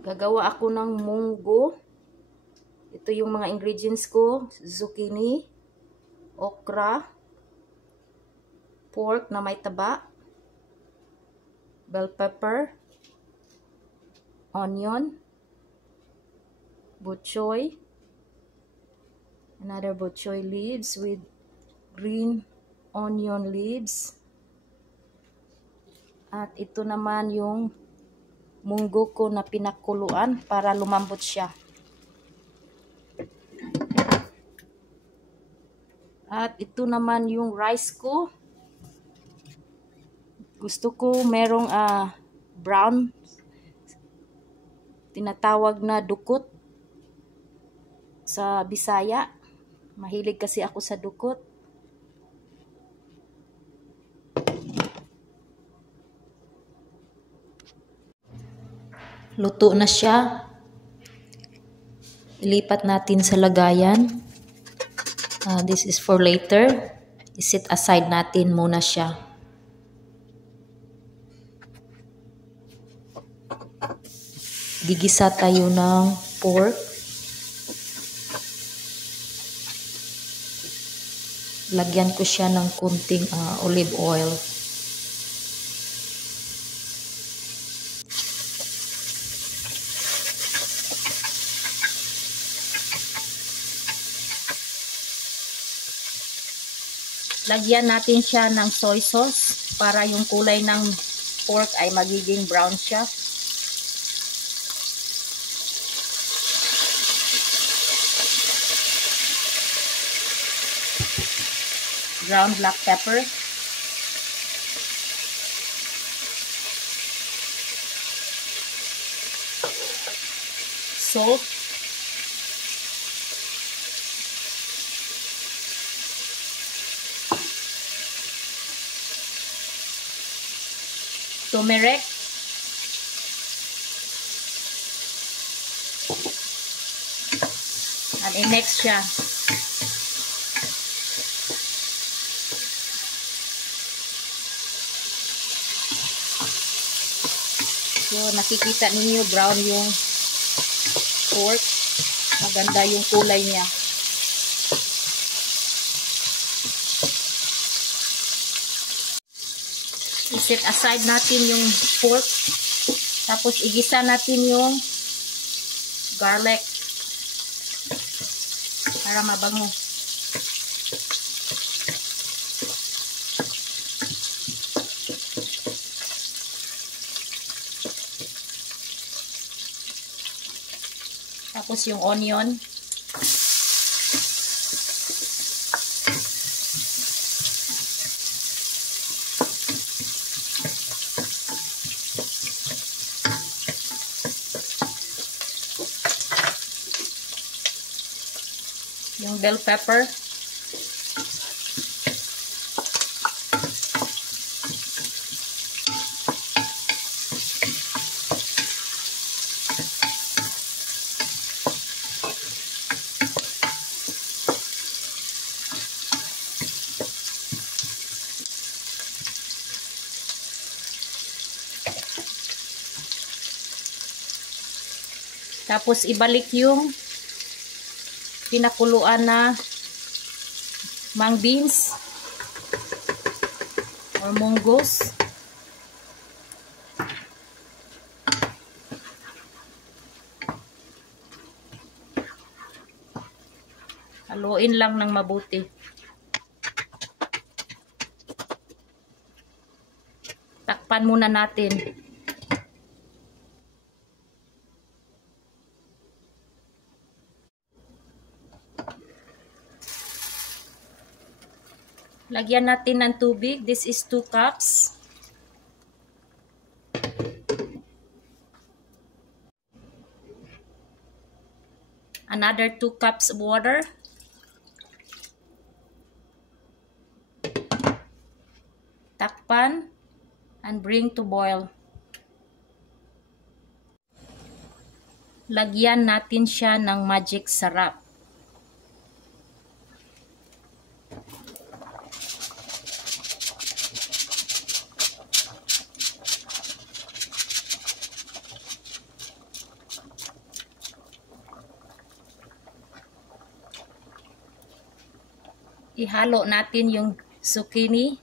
Gagawa ako ng munggo. Ito yung mga ingredients ko: zucchini, okra, pork na may taba, bell pepper, onion, bok choy, another bok choy leaves with green onion leaves. At ito naman yung munggo ko na pinakuluan para lumambot siya. At ito naman yung rice ko. Gusto ko merong brown, tinatawag na dukot sa Bisaya. Mahilig kasi ako sa dukot. Luto na siya. Ilipat natin sa lagayan. This is for later. I-set aside natin muna siya. Gigisa tayo ng pork. Lagyan ko siya ng kunting olive oil. Lagyan natin siya ng soy sauce para yung kulay ng pork ay magiging brown siya. Ground black pepper. Salt. Turmeric. And i-mix siya. So, nakikita ninyo brown yung pork. Maganda yung kulay niya. I-set aside natin yung pork. Tapos, igisa natin yung garlic para mabango. Tapos yung onion. Yung bell pepper. Tapos ibalik yung pinakuluan na mung beans or munggos. Haluin lang ng mabuti. Takpan muna natin. Lagyan natin ng tubig. This is 2 cups. Another 2 cups of water. Takpan and bring to boil. Lagyan natin siya ng magic sarap. Ihalo natin yung zucchini.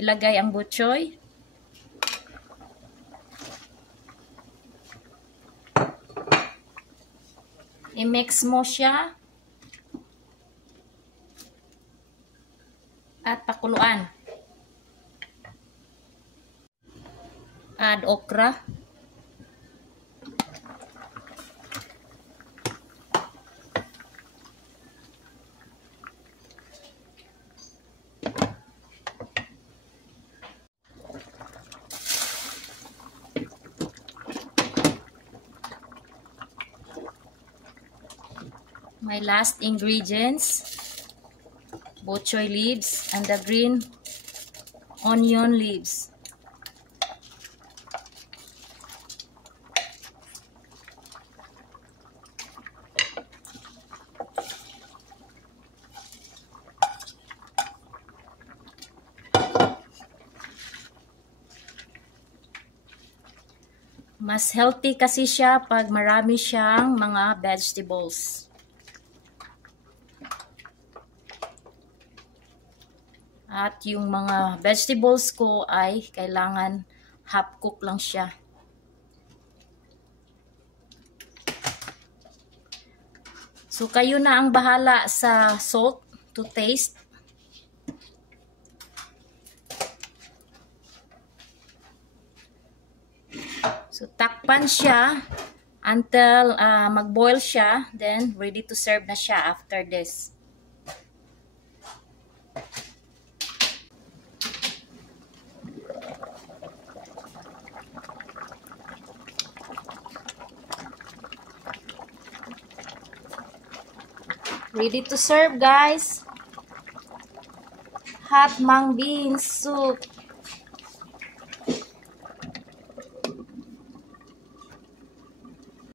Ilagay ang butchoy. I-mix mo siya. At pakuluan. Add okra. My last ingredients, bok choy leaves and the green onion leaves. Mas healthy kasi siya pag marami siyang mga vegetables. At yung mga vegetables ko ay kailangan half cook lang siya. So kayo na ang bahala sa salt to taste. So takpan siya until mag-boil siya, then ready to serve na siya after this. Ready to serve, guys. Hot mung bean soup.